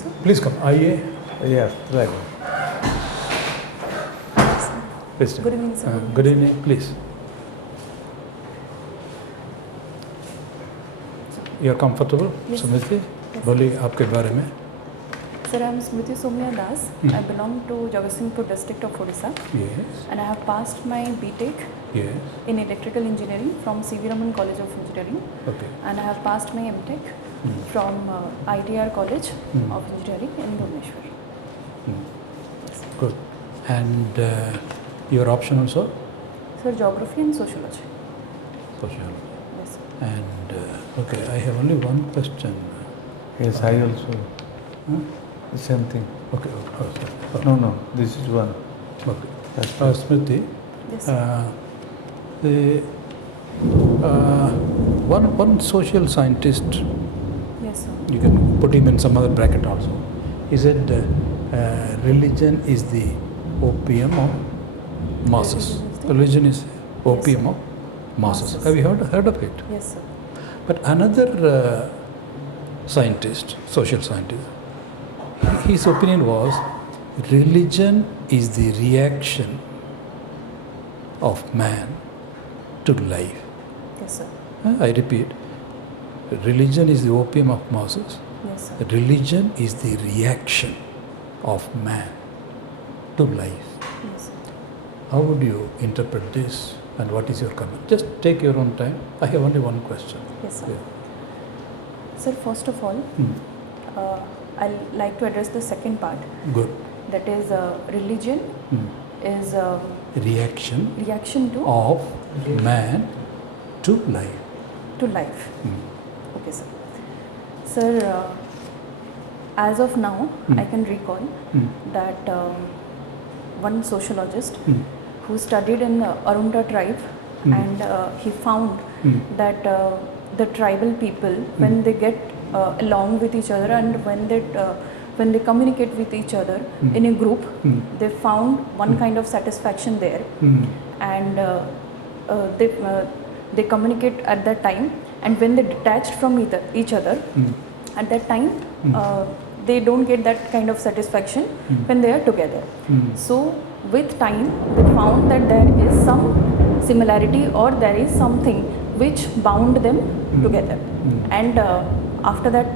sir. Please come. IA. Yes, right. Please. Good evening, sir. Good evening. Please. You are comfortable, Yes. Smriti? Yes. बोलिए आपके बारे में. Sir, I am Smriti Soumya Das. I belong to Jagatsinghpur district of Odisha, Yes. and I have passed my BTech Yes. in electrical engineering from C.V. Raman College of Engineering, Okay. and I have passed my MTech from ITR College of Engineering in Bhubaneswar. Yes. Good. And your option also? Sir, geography and sociology. Sociology. Yes, sir. And okay, I have only one question. Yes, I also. Huh? The same thing. Okay. Oh, sorry. Oh, No, no, this is one. Okay. That's Smriti, Yes, sir. the one social scientist, Yes, sir. you can put him in some other bracket also. He said religion is the opium of masses. Religion is the- Religion is opium sir. of masses. Masses. Have you heard of it? Yes, sir. But another scientist, social scientist, his opinion was religion is the reaction of man to life. Yes, sir. I repeat, religion is the opium of masses. Yes, sir. Religion is the reaction of man to life. Yes, sir. How would you interpret this and what is your comment? Just take your own time. I have only one question. Yes, sir. Yeah. Sir, first of all, I'll like to address the second part. Good. That is, religion is a Reaction reaction to of man to life. life. Okay, sir. Sir, as of now, I can recall that one sociologist who studied in Arunta tribe, and he found that the tribal people, when they get along with each other and when they communicate with each other in a group, they found one kind of satisfaction there, and they communicate at that time, and when they detached from each other, at that time they don't get that kind of satisfaction when they are together. So with time they found that there is some similarity, or there is something which bound them together, and after that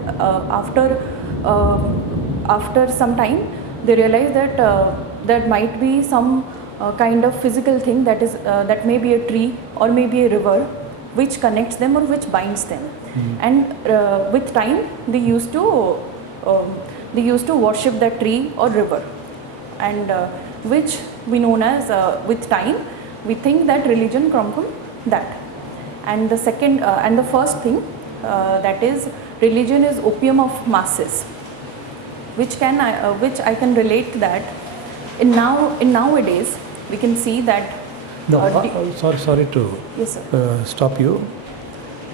after some time they realized that there might be some kind of physical thing that may be a tree or maybe a river which connects them or which binds them, and with time they used to worship that tree or river, and which we known as with time we think that religion come from that. And the second and the first thing, that is, religion is opium of masses, which I can relate that in nowadays we can see that. No, sorry to Yes, sir. stop you.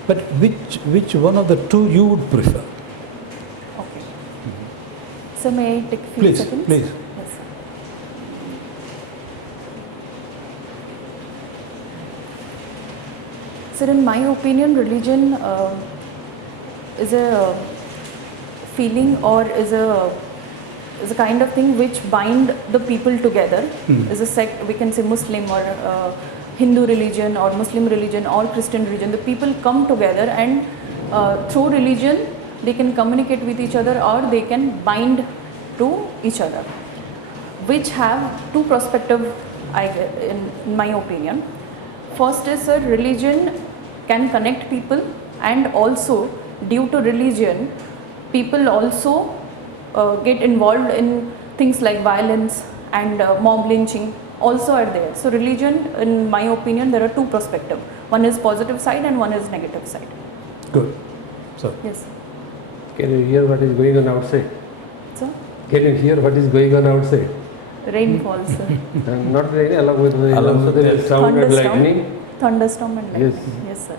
But which one of the two you would prefer? Okay. So may I take a few Please, seconds? please. Yes, sir. Sir, in my opinion, religion is a feeling, or is a kind of thing which bind the people together. Is a sect, we can say Muslim or Hindu religion or Muslim religion or Christian religion. The people come together, and through religion they can communicate with each other, or they can bind to each other, which have two perspectives, in my opinion. First is, sir, religion can connect people, and also due to religion people also get involved in things like violence and mob lynching also are there. So religion, in my opinion, there are two perspectives. One is positive side and one is negative side. Good. So, Yes. Can you hear what is going on outside? So Can you hear what is going on outside? rain falls, sir. Not rain, along with the sound and lightning. Thunderstorm and lightning. Yes, sir.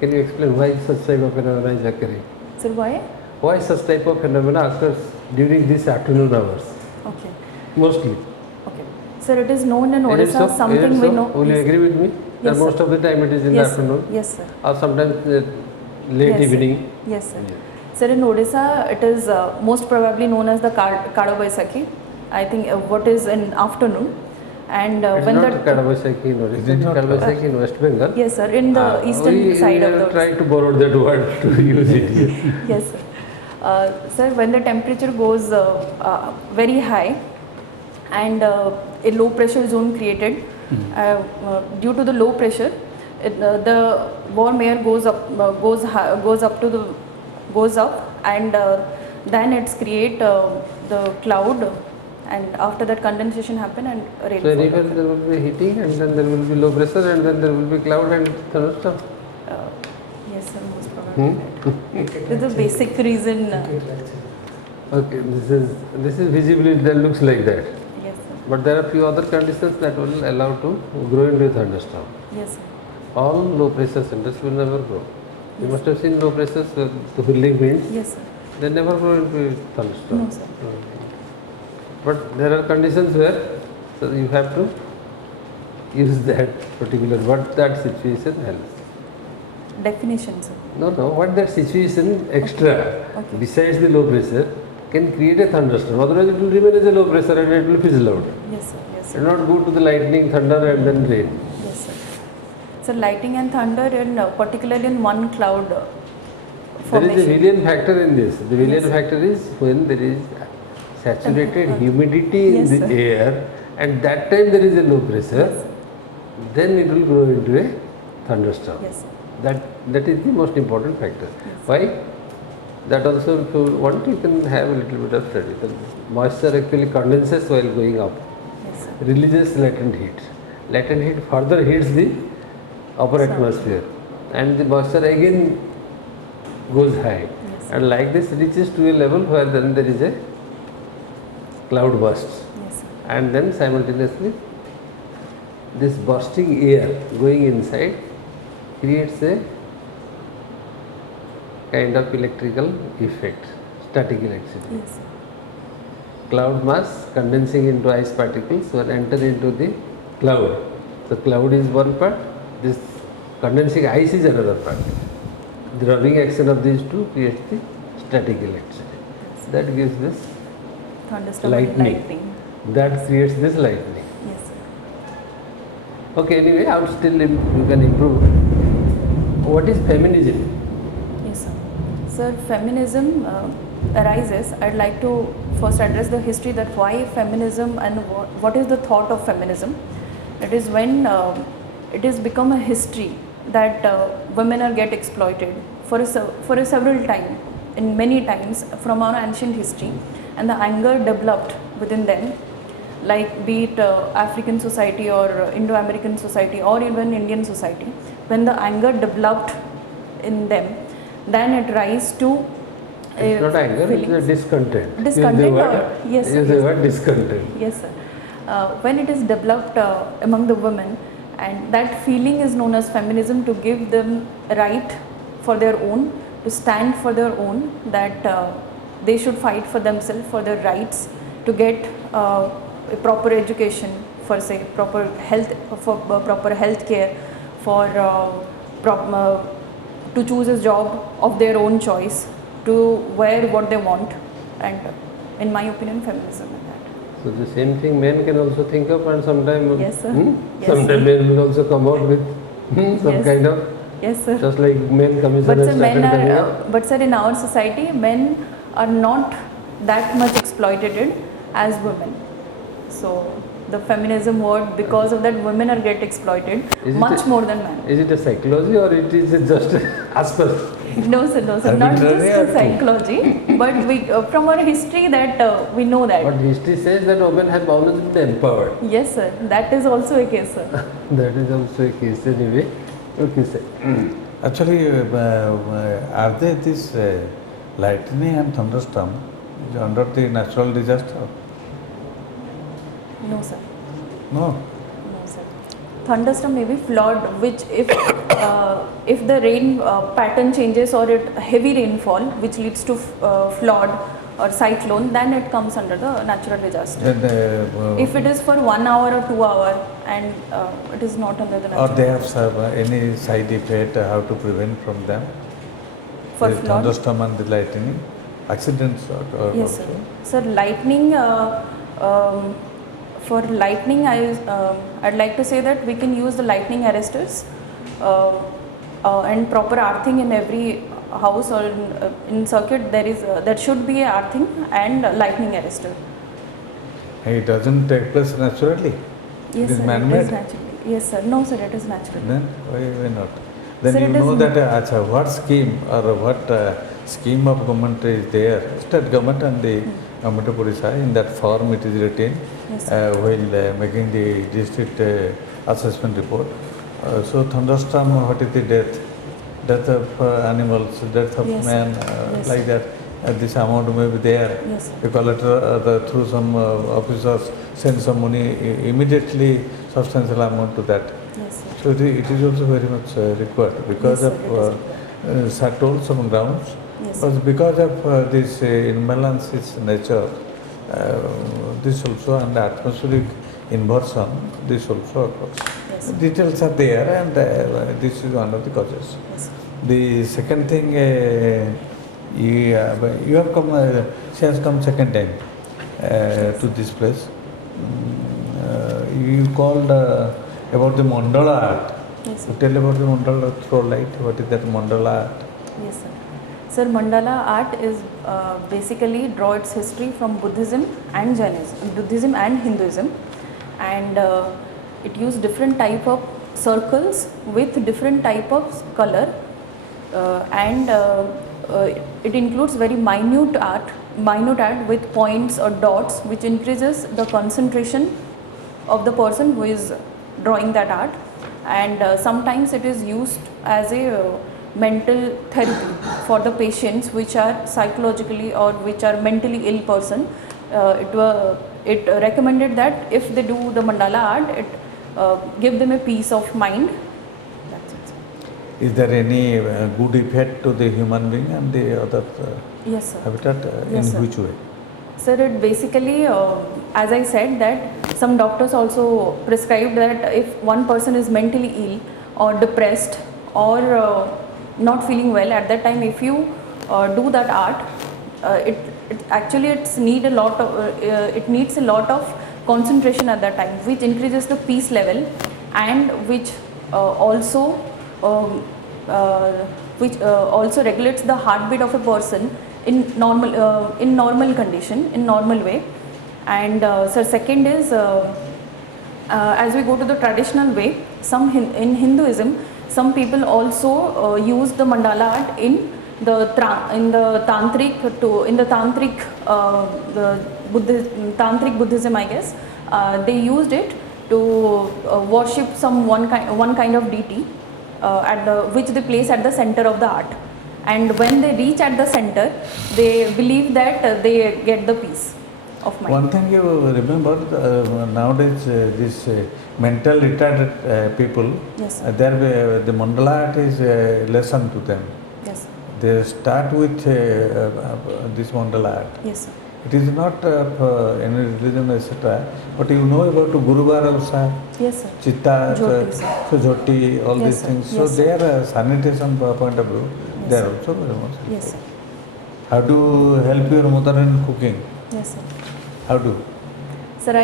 Can you explain why such type of phenomena is occurring? Sir, why? Why such type of phenomena occurs during these afternoon hours? Okay. Mostly. Okay. Sir, it is known in Is it Odisha, so? something Is it we so? know. Will you Yes. agree with me? Yes, That sir. most of the time it is in the Yes, sir. afternoon, Yes, sir. or sometimes late Yes, sir. evening. Yes, sir. Sir, in Odisha, it is most probably known as the Kada Baisakhi. I think what is in afternoon. And It's when not the Kadabaisakhi in Odisha, Is it it's not Kadabaisakhi in West Bengal. yes, sir, in the eastern side of the try to borrow that word to use it here. yes, sir. Sir, when the temperature goes very high and a low pressure zone created, due to the low pressure, the warm air goes up, goes up, and then it's create the cloud, and after that condensation happen and So rainfall. anywhere there will be heating and then there will be low pressure and then there will be cloud and thunderstorm. Yes, sir, most probably. Right. This is the basic reason. Okay, this is visibly that looks like that. Yes, sir. But there are few other conditions that will allow to grow into a thunderstorm. Yes, sir. All low pressure centers will never grow. You must have seen low pressures, the whirling winds. Yes, sir. They never grow into a thunderstorm. No, sir. But there are conditions where so you have to use that particular what that situation helps. Definition, sir. No, what that situation extra Okay. besides the low pressure can create a thunderstorm. Otherwise, it will remain as a low pressure and it will fizzle out. Yes, sir. Yes, It sir. will not go to the lightning, thunder, and then rain. Yes, sir. So lightning and thunder, and particularly in one cloud There formation. is a Villian factor in this. The Villian Yes. factor is when there is saturated Okay. humidity in Yes, the sir. air, and that time there is a low pressure, Yes, then it will grow into a thunderstorm. yes, sir. That is the most important factor. Why? That also, if you want, you can have a little bit of study. The moisture actually condenses while going up, Yes, sir. releases latent heat. Latent heat further heats the upper Sun. atmosphere, and the moisture again goes high. Yes. And like this reaches to a level where then there is a cloud bursts, Yes, sir. and then simultaneously this bursting air going inside creates a kind of electrical effect, static electricity. Yes, sir. Cloud mass condensing into ice particles will enter into the cloud. The cloud is one part, this condensing ice is another part. The rubbing action of these two creates the static electricity. That gives this Thunderstorm and lightning. lightning. That creates this lightning. Yes, sir. Okay, anyway, how still you can improve. What is feminism? Yes, sir. Sir, feminism arises. I'd like to first address the history, that why feminism and what is the thought of feminism. It is when it has become a history that women are get exploited for a several time, in many times from our ancient history, and the anger developed within them, like be it African society or Indo-American society or even Indian society. When the anger developed in them, then it rise to It's not anger, feelings. it's a discontent. Discontent Use the word, or- yes, sir, use the yes. word discontent. Yes, sir. When it is developed among the women, and that feeling is known as feminism, to give them right for their own, to stand for their own, that they should fight for themselves, for their rights, to get a proper education, for say proper health, for proper health care, for to choose a job of their own choice, to wear what they want, and in my opinion, feminism is that. So the same thing men can also think of, and sometimes Yes, sir. Yes, sometimes men will also come out with some Yes. kind of, Yes, sir. just like men commission But has sir, started men coming are, out. but sir, in our society, men are not that much exploited as women. So the feminism word, because of that, women are get exploited Is it much a- more than men. Is it a psychology or it is just aspect? No, sir, not just Arbitrary a or true? psychology, but we from our history that we know that. But history says that women have always been empowered. Yes, sir, that is also a case, sir. That is also a case anyway. Okay, sir. Actually, are they this lightning and thunderstorm is under the natural disaster? No, sir. No. No, sir. Thunderstorm may be flood, which if the rain pattern changes or heavy rainfall, which leads to flood or cyclone, then it comes under the natural disaster. Then, If it is for 1 hour or 2 hour, and it is not under the or natural they have any side effect, how to prevent from them? For the flood? thunderstorm and the lightning, accidents or Yes, sir. also. Sir, lightning, for lightning, I'd like to say that we can use the lightning arresters and proper earthing in every house or in circuit. There should be a earthing and lightning arrestor. It doesn't take place naturally. Yes, It is sir. man-made. It is naturally. Yes, sir. No, sir. It is natural. Then why not? Then Sir, you it is know that what scheme or what scheme of government is there, state government and the government of Odisha, in that form it is written Yes, sir. while making the district assessment report. So thunderstorm, what is the death of animals, death of Yes, sir. man, Yes, like sir. that. This amount may be there. Yes, sir. The collector through some officers send some money immediately, substantial amount to that. Yes, sir. So it is also very much required because Yes, sir, of sir told some grounds, Yes, but sir. because of this imbalance in nature, this also and atmospheric inversion, this also occurs. Yes, sir. Details are there, and this is one of the causes. Yes, sir. The second thing, you have come, she has come second time to this place. You called about the mandala art. Yes, So sir. tell about the mandala, throw light. What is that mandala art? Yes, sir. Sir, mandala art is basically draw its history from Buddhism and Jainism, Buddhism and Hinduism, and it use different type of circles with different type of color, and it includes very minute art with points or dots, which increases the concentration of the person who is drawing that art, and sometimes it is used as a mental therapy for the patients which are psychologically or which are mentally ill person. It recommended that if they do the mandala art, it give them a peace of mind. That's it. Is there any good effect to the human being and the other Yes, sir. habitat? Yes, In sir. which way? Sir, it basically, as I said, that some doctors also prescribe that if one person is mentally ill or depressed or not feeling well, at that time, if you do that art, it needs a lot of concentration at that time, which increases the peace level, and which also regulates the heartbeat of a person in normal condition, in normal way. And sir, second is as we go to the traditional way, in Hinduism, some people also use the mandala art in the tantric Buddhism, I guess. They used it to worship one kind of deity which they place at the center of the art. And when they reach at the center, they believe that they get the peace of mind. One thing you remember, nowadays this mental retarded people, Yes, sir. the mandala art is a lesson to them. Yes, sir. They start with this mandala art. Yes, sir. It is not any religion, etc. But you know about Guru Bharasa, Yes, sir. Chitta, Jyoti, sir. so Jyoti, all Yes, these sir. things. So Yes, they are sanitation point of view. Yes, They are sir. also very much. Yes, sir. How to help your mother in cooking? Yes, sir. How to? Sir,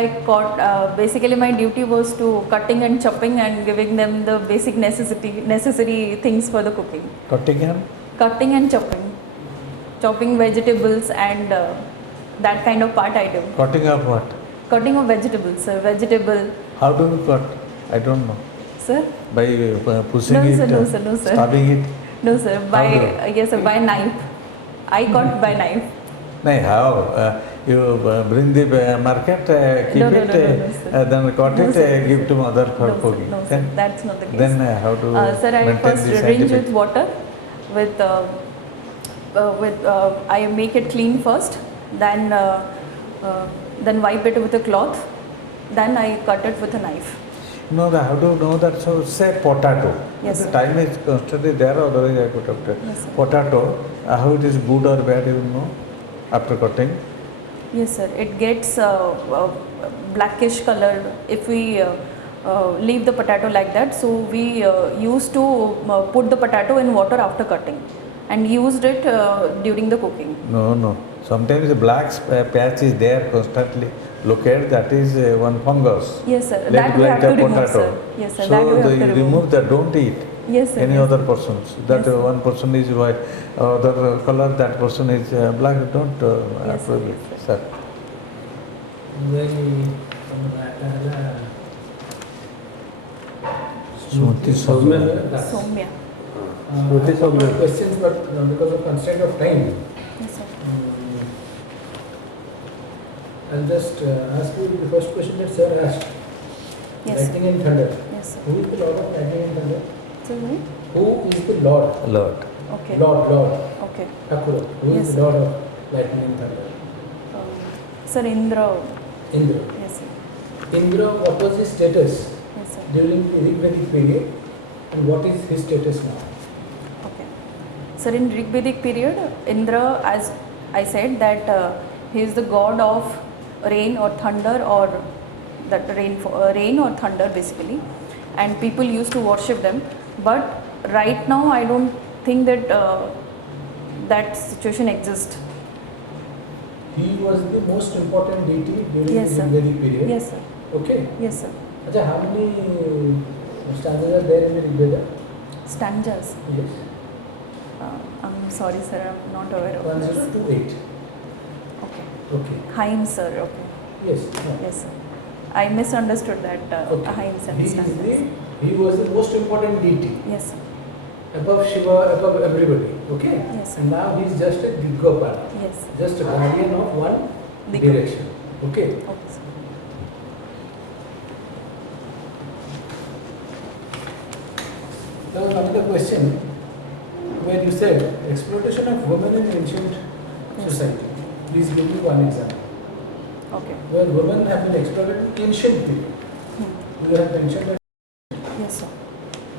basically my duty was to cutting and chopping and giving them the basic necessary things for the cooking. Cutting and? Cutting and chopping vegetables and that kind of part I do. Cutting of what? Cutting of vegetables, sir. Vegetable. How do you cut? I don't know. Sir? By pushing No, it, sir, no, sir, no, sir. stabbing it? No, sir. By do? yes, sir. By knife. I cut by knife. No, how? You bring the market, keep No, no, it, no, no, sir. then cut No, it, sir. give to mother for No, sir. cooking. No, sir. Then, That's not the case. then how to Sir, I maintain first the rinse scientific? with water. I make it clean first. Then wipe it with a cloth. Then I cut it with a knife. No, how do you know that? So say potato. Yes, the sir. time is constantly there, otherwise I could have Yes, sir. potato. How it is good or bad, you know, after cutting? Yes, sir. It gets blackish color if we leave the potato like that. So we used to put the potato in water after cutting. and used it during the cooking. No, no. Sometimes the black patch is there constantly. Look at that is one fungus. Yes, sir. Like, That we like have to the remove, potato. sir. Yes, sir. That we So have to you remove. remove that. Don't eat. Yes, sir. Any Yes, other sir. persons. That Yes, sir. one person is white, other color. That person is black. Don't Yes, sir. approve it, Yes, sir. SMRUTI Soumya. SMRUTI. Questions, but because of constraint of time, Yes, sir. I'll just ask you the first question that sir asked. Yes, sir. Lightning and thunder. Yes, sir. Who is the Lord of lightning and thunder? So, me? Who is the Lord? Lord. Okay. Lord. Okay. Thakura. Who Yes, is sir. the Lord of lightning and thunder? Sir, Indra. Indra. Yes, sir. Indra, what was his status Yes, sir. during the Rig-Vedic period, and what is his status now? Okay. Sir, in Rig-Vedic period, Indra, as I said, that he is the god of rain or thunder, or that rain or thunder basically, and people used to worship them. But right now, I don't think that that situation exists. He was the most important deity during Yes, the sir. Rig-Vedic period. Yes, sir. Okay. Yes, sir. Acha, how many stanzas are there in the Rig-Veda? Stanzas. Yes. I'm sorry, sir. I'm not aware of this. 1028. Okay. Okay. Haim, sir. Okay. Yes. No. Yes, sir. I misunderstood that Okay. Haim, sir. He is Stanzas. he was the most important deity Yes, sir. above Shiva, above everybody. Okay. Yes, sir. And now he is just a Diggopal, Yes. just a guardian of one Digga. direction. Okay. Okay, sir. Now another question where you said exploitation of women in ancient Yes. society. Please give me one example. Okay. Where women have been exploited in ancient period. Hmm. You have mentioned that. Yes, sir.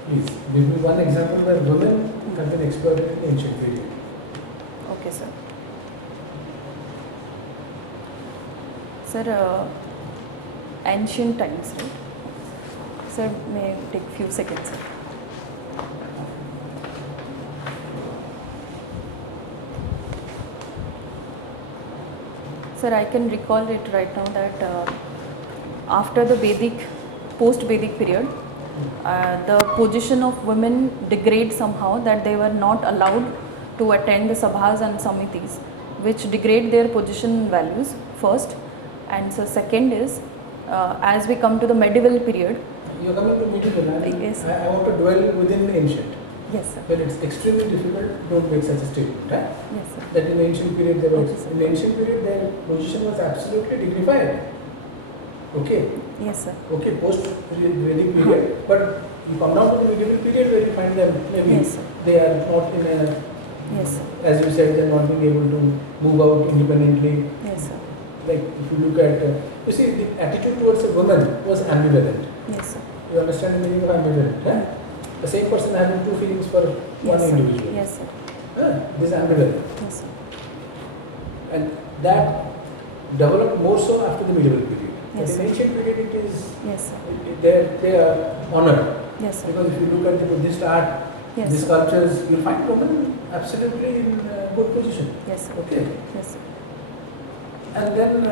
Please give me one example where women have been exploited in ancient period. Okay, sir. Sir, ancient times, right? Sir, may take few seconds, sir. Sir, I can recall it right now that after the post-Vedic period, the position of women degrade somehow, that they were not allowed to attend the sabhas and samitis, which degrade their position values first. And so second is, as we come to the medieval period. You are coming to medieval, and Yes, sir. I want to dwell within the ancient. Yes, sir. When it's extremely difficult, don't make such a statement. Right? Yes, sir. That in ancient period, there was, Okay, sir. in ancient period, their position was absolutely dignified. Okay. Yes, sir. Okay, post-Vedic period, but you come down to the medieval period where you find them maybe Yes, sir. they are not in a, Yes, sir. as you said, they're not being able to move out independently. Yes, sir. Like if you look at, you see, the attitude towards a woman was ambivalent. Yes, sir. You understand the meaning of ambivalent? Huh? The same person having two feelings for one Yes, sir. individual. Yes, sir. This is ambivalent. Yes, sir. And that developed more so after the medieval period. Yes, but sir. in ancient period, it is Yes, sir. they are honored. Yes, sir. Because if you look at the Buddhist art, Yes, the sir. sculptures, you'll find women absolutely in good position. Yes, sir. Okay. Yes, sir. And then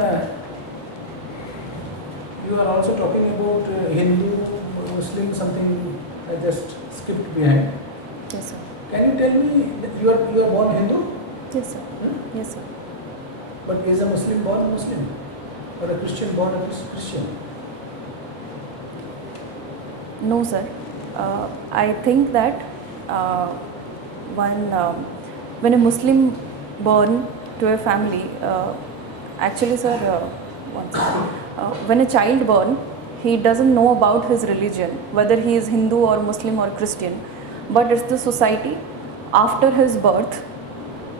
you are also talking about Hindu, Muslim, something I just skipped behind. Yes, sir. Can you tell me that you are born Hindu? Yes, sir. Hmm? Yes, sir. But is a Muslim born Muslim? Or a Christian born a Christian? No, sir. I think that when a Muslim born to a family, actually, sir, one second. When a child born, he doesn't know about his religion, whether he is Hindu or Muslim or Christian, but it's the society after his birth.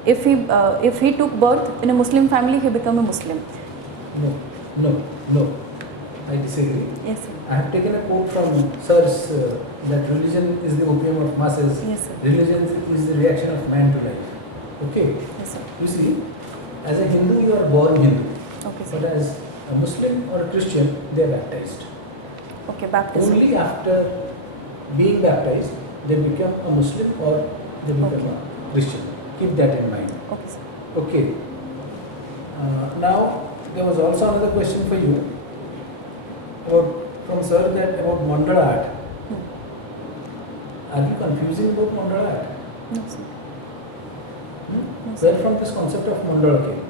If he took birth in a Muslim family, he become a Muslim. No. I disagree. Yes, sir. I have taken a quote from Sir's that religion is the opium of masses. Yes, sir. Religion is the reaction of man to life. Okay. Yes, sir. You see, as a Hindu, you are born Hindu. Okay, But sir. as a Muslim or a Christian, they are baptized. Okay, baptism. Only after being baptized, they become a Muslim or they become Christian. Keep that in mind. Okay, sir. Okay. Now, there was also another question for you from sir that about mandala art. Are you confusing about mandala art? No, sir. No, sir. Where from this concept of mandala came?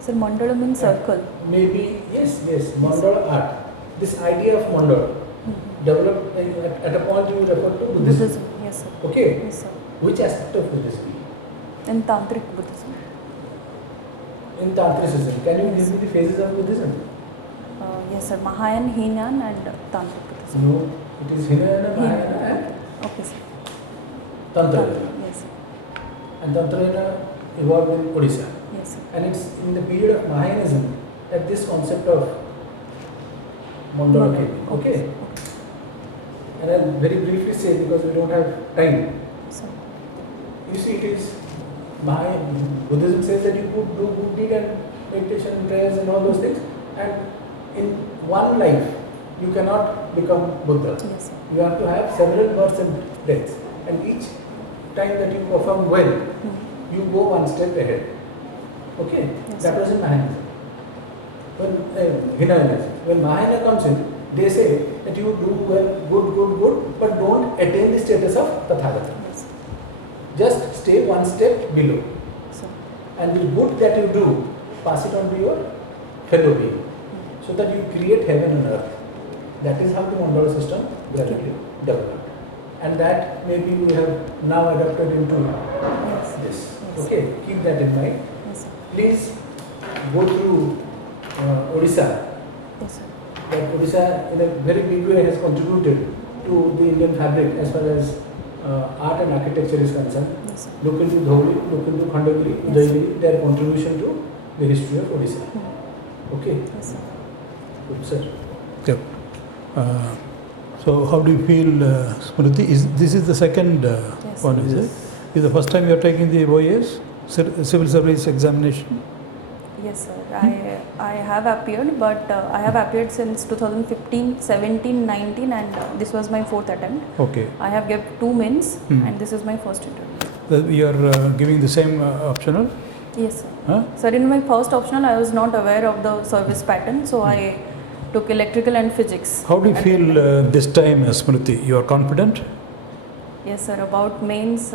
Sir, mandala means circle. Maybe, yes, mandala art. This idea of mandala developed at a point you referred to Buddhism. Buddhism. Yes, sir. Okay. Yes, sir. Which aspect of Buddhism? And Tantric Buddhism. In Tantricism. Can you give me the phases of Buddhism? Yes, sir. Mahayana, Heenan, and Tantric Buddhism. No, it is Hinayana, Mahayana, and Okay, sir. Tantrayana. Yes, sir. And Tantrayana evolved in Odisha. Yes, sir. And it's in the period of Mahayanism that this concept of mandala came. Okay? And I'll very briefly say, because we don't have time. Sir. You see, it is Buddhism says that you could do good deed and meditation, prayers and all those things, and in one life you cannot become Buddha. Yes, sir. You have to have several births and deaths, and each time that you perform well, you go one step ahead. Okay, Yes, that sir. was in Mahayanism. When Mahayana comes in, they say that you do well, good, but don't attain the status of Tathagata. Yes, sir. Just stay one step below. Sir. And the good that you do, pass it on to your fellow being, so that you create heaven and earth. That is how the mandala system gradually developed. And that maybe we have now adapted into Yes. this. Yes. Okay, keep that in mind. Yes, sir. Please go through Odisha. Yes, sir. That Odisha in a very big way has contributed to the Indian fabric as far as art and architecture is concerned. Yes, sir. Look into Dholi, look into Khandagiri, Yes. Jaigiri, their contribution to the history of Odisha. Okay, Yes, sir. good sir. Yep. So how do you feel, Smruti? This is the second Yes. one, is Yes. it? Is the first time you are taking the OAS, civil service examination? Yes, sir. I have appeared, but I have appeared since 2015, 17, 19, and this was my fourth attempt. Okay. I have given 2 mains, Hmm. and this is my first interview. You are giving the same optional? Yes, sir. Huh? Sir, in my first optional, I was not aware of the service pattern, so I took electrical and physics. How do you feel this time, Smruti? You are confident? Yes, sir. About mains,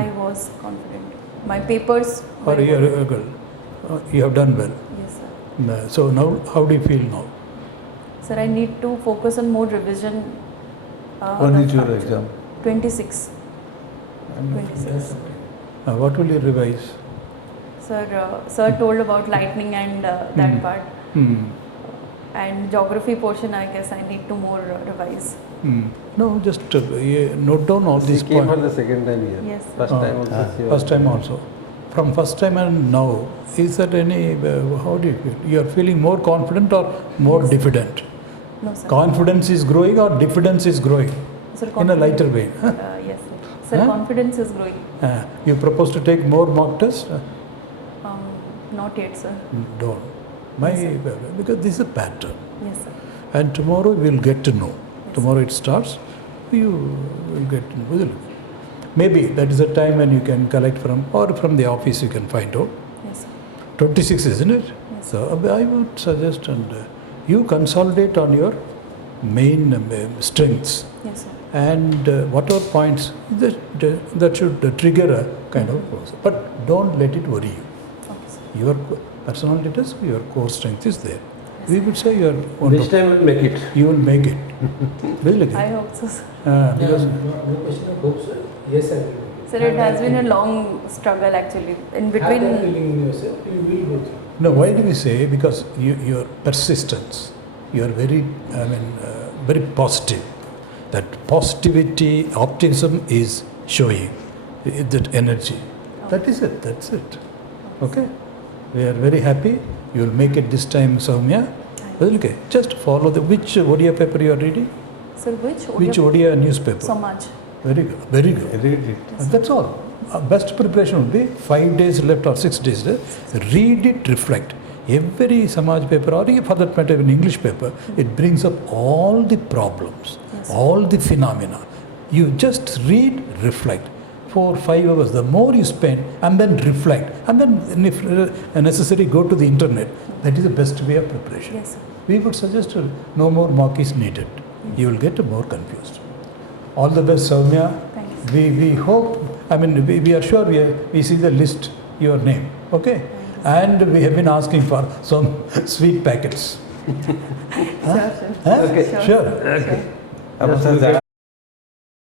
I was confident. My papers. Or were you good. are good? You have done well. Yes, sir. So now, how do you feel now? Sir, I need to focus on more revision. When on is the your fact- exam? 26. Yes, 26. okay. What will you revise? Sir told about lightning and that part. Hmm. And geography portion, I guess I need to more revise. Hmm. No, just note down all She these came for points. the second time here. Yes. First time also. she was- First time also. From first time and now, is there any, how do you feel? You are feeling more confident or more Yes. diffident? No, sir. Confidence is growing or diffidence is growing? Sir, In a confidence- lighter vein. Huh? Yes, sir. Sir, Huh? confidence is growing. You propose to take more mock tests? Not yet, sir. Don't. Because this is a pattern. Yes, sir. And tomorrow we will get to know. Yes. Tomorrow it starts, you will get to know. Maybe that is the time when you can collect from, or from the office you can find out. Yes, sir. 26, isn't it? Yes. So I would suggest, and you consolidate on your main strengths, Yes, sir. and whatever points that should trigger a kind of process. But don't let it worry you. Okay, sir. Your personality test, your core strength is there. We would say you are This wonderful. time we'll make it. You will make it. Really? I hope so, sir. Because No question of hope, sir. Yes, sir. Sir, it has been a long struggle actually. In Have that between. feeling in yourself, you will go through. no, why do we say? Because your persistence, you are very, very positive. That positivity, optimism is showing that energy. That is it. That's it. Okay. We are very happy. You will make it this time, Soumya. Okay. Just follow which Odia paper you are reading? Sir, which? Which Odia newspaper? Samaj. Very good. Very good. Read it. And that's all. Best preparation would be 5 days left or 6 days left. Read it, reflect. Every Samaj paper, or for that matter, an English paper, it brings up all the problems, Yes. all the phenomena. You just read, reflect. 4, 5 hours, the more you spend, and then reflect, and then if necessary, go to the internet. That is the best way of preparation. Yes, sir. We would suggest no more mock is needed. You will get more confused. All the best, Soumya. Thank We hope, I mean, we are sure we see the list, your name, okay? And we have been asking for some sweet packets. Sure, sure. Huh? Okay. Sure. Okay.